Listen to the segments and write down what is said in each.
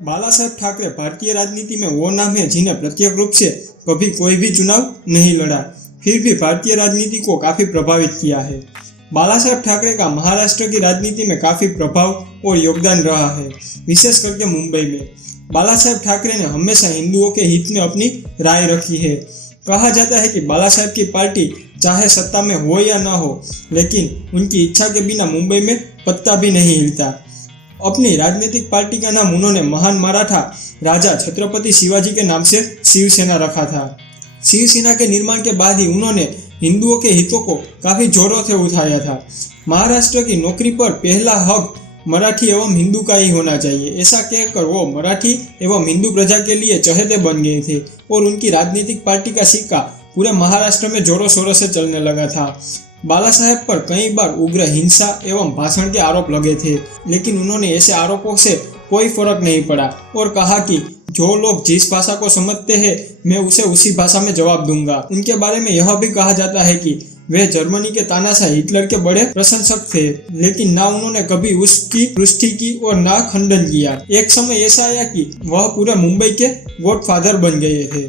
बाला साहेब ठाकरे भारतीय राजनीति में वो नाम है जिन्हें प्रत्यक्ष रूप से कभी कोई भी चुनाव नहीं लड़ा, फिर भी भारतीय राजनीति को काफी प्रभावित किया है। बाला साहेब ठाकरे का महाराष्ट्र की राजनीति में काफी प्रभाव और योगदान रहा है, विशेष करके मुंबई में। बाला साहेब ठाकरे ने हमेशा हिंदुओं के हित में अपनी राय रखी है। कहा जाता है कि बाला साहेब की पार्टी चाहे सत्ता में हो या ना हो, लेकिन उनकी इच्छा के बिना मुंबई में पत्ता भी नहीं हिलता। अपनी राजनीतिक पार्टी का नाम उन्होंने महान मराठा राजा छत्रपति शिवाजी के नाम से शिवसेना रखा था। शिवसेना के निर्माण के बाद ही उन्होंने हिंदुओं के हितों को काफी जोरों से उठाया था। महाराष्ट्र की नौकरी पर पहला हक मराठी एवं हिंदू का ही होना चाहिए, ऐसा कहकर वो मराठी एवं हिंदू प्रजा के लिए चहेते बन गए थे और उनकी राजनीतिक पार्टी का सिक्का पूरे महाराष्ट्र में जोरों शोरों से चलने लगा था। बाला साहेब पर कई बार उग्र हिंसा एवं भाषण के आरोप लगे थे, लेकिन उन्होंने ऐसे आरोपों से कोई फर्क नहीं पड़ा और कहा कि जो लोग जिस भाषा को समझते हैं मैं उसे उसी भाषा में जवाब दूंगा। उनके बारे में यह भी कहा जाता है कि वे जर्मनी के तानाशाह हिटलर के बड़े प्रशंसक थे, लेकिन ना उन्होंने कभी उसकी पुष्टि की और ना खंडन किया। एक समय ऐसा आया कि वह पूरे मुंबई के गॉडफादर बन गए थे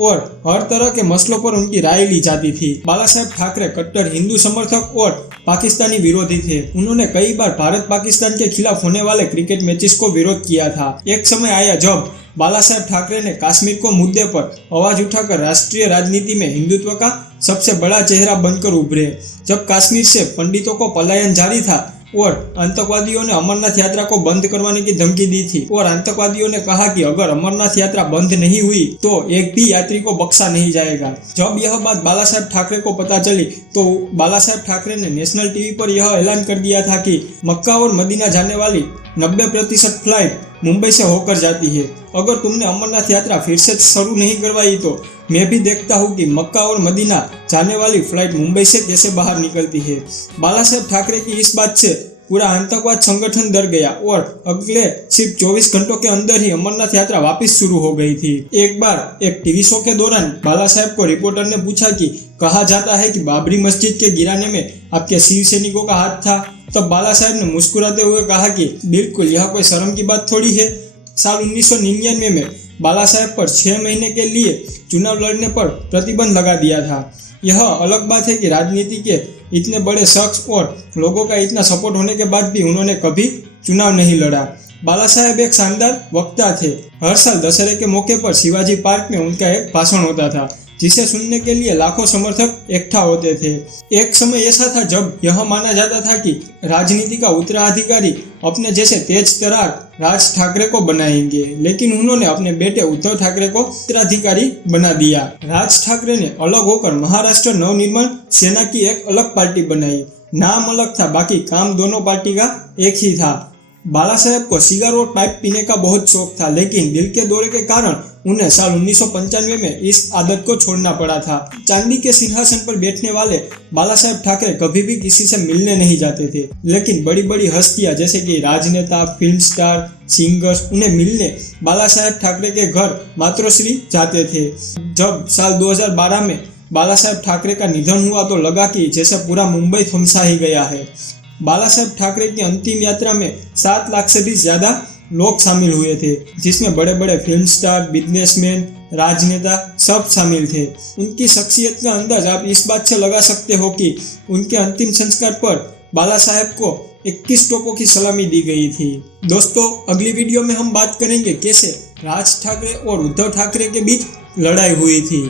और हर तरह के मसलों पर उनकी राय ली जाती थी। बाला साहेब ठाकरे कट्टर हिंदू समर्थक और पाकिस्तानी विरोधी थे। उन्होंने कई बार भारत पाकिस्तान के खिलाफ होने वाले क्रिकेट मैचेस को विरोध किया था। एक समय आया जब बाला साहेब ठाकरे ने कश्मीर को मुद्दे पर आवाज उठाकर राष्ट्रीय राजनीति में हिंदुत्व का सबसे बड़ा चेहरा बनकर उभरे। जब कश्मीर से पंडितों को पलायन जारी था और आतंकवादियों ने अमरनाथ यात्रा को बंद करवाने की धमकी दी थी और आतंकवादियों ने कहा कि अगर अमरनाथ यात्रा बंद नहीं हुई तो एक भी यात्री को बख्शा नहीं जाएगा। जब यह बात बाला साहेब ठाकरे को पता चली तो बाला साहेब ठाकरे ने नेशनल टीवी पर यह ऐलान कर दिया था कि मक्का और मदीना जाने वाली 90% फ्लाइट मुंबई से होकर जाती है। अगर तुमने अमरनाथ यात्रा फिर से शुरू नहीं करवाई तो मैं भी देखता हूँ कि मक्का और मदीना जाने वाली फ्लाइट मुंबई से कैसे बाहर निकलती है। बाला साहेब ठाकरे की इस बात से पूरा आतंकवाद संगठन डर गया और अगले सिर्फ 24 घंटों के अंदर ही अमरनाथ यात्रा वापस शुरू हो गई थी। एक बार एक टीवी शो के दौरान बाला साहेब को रिपोर्टर ने पूछा कि कहा जाता है कि बाबरी मस्जिद के गिराने में आपके शिव सैनिकों का हाथ था। तब बाला साहेब ने मुस्कुराते हुए कहा कि बिल्कुल, यह कोई शर्म की बात थोड़ी है। साल 1999 में बाला साहेब पर 6 महीने के लिए चुनाव लड़ने पर प्रतिबंध लगा दिया था। यह अलग बात है कि राजनीति के इतने बड़े शख्स और लोगों का इतना सपोर्ट होने के बाद भी उन्होंने कभी चुनाव नहीं लड़ा। बाला साहेब एक शानदार वक्ता थे। हर साल दशहरे के मौके पर शिवाजी पार्क में उनका एक भाषण होता था, जिसे सुनने के लिए लाखों समर्थक इकट्ठा होते थे। एक समय ऐसा था जब यह माना जाता था कि राजनीति का उत्तराधिकारी अपने जैसे तेज तर्रार राज ठाकरे को बनाएंगे, लेकिन उन्होंने अपने बेटे उद्धव ठाकरे को उत्तराधिकारी बना दिया। राज ठाकरे ने अलग होकर महाराष्ट्र नवनिर्माण सेना की एक अलग पार्टी बनाई। नाम अलग था, बाकी काम दोनों पार्टी का एक ही था। बाला साहेब को सिगार और पाइप पीने का बहुत शौक था, लेकिन दिल के दौरे के कारण उन्हें साल 1995 में इस आदत को छोड़ना पड़ा था। चांदी के सिंहासन पर बैठने वाले बाला साहेब ठाकरे कभी भी किसी से मिलने नहीं जाते थे, लेकिन बड़ी बड़ी हस्तियां जैसे कि राजनेता, फिल्म स्टार, सिंगर्स उन्हें मिलने बाला साहेब ठाकरे के घर मातोश्री जाते थे। जब साल 2012 में बाला साहेब ठाकरे का निधन हुआ तो लगा कि जैसे पूरा मुंबई थमसा ही गया है। बाला साहेब ठाकरे की अंतिम यात्रा में 7 लाख से भी ज्यादा लोग शामिल हुए थे, जिसमें बड़े बड़े फिल्म स्टार, बिजनेसमैन, राजनेता सब शामिल थे। उनकी शख्सियत का अंदाज आप इस बात से लगा सकते हो कि उनके अंतिम संस्कार पर बाला साहेब को 21 तोपों की सलामी दी गई थी। दोस्तों, अगली वीडियो में हम बात करेंगे कैसे राज ठाकरे और उद्धव ठाकरे के बीच लड़ाई हुई थी।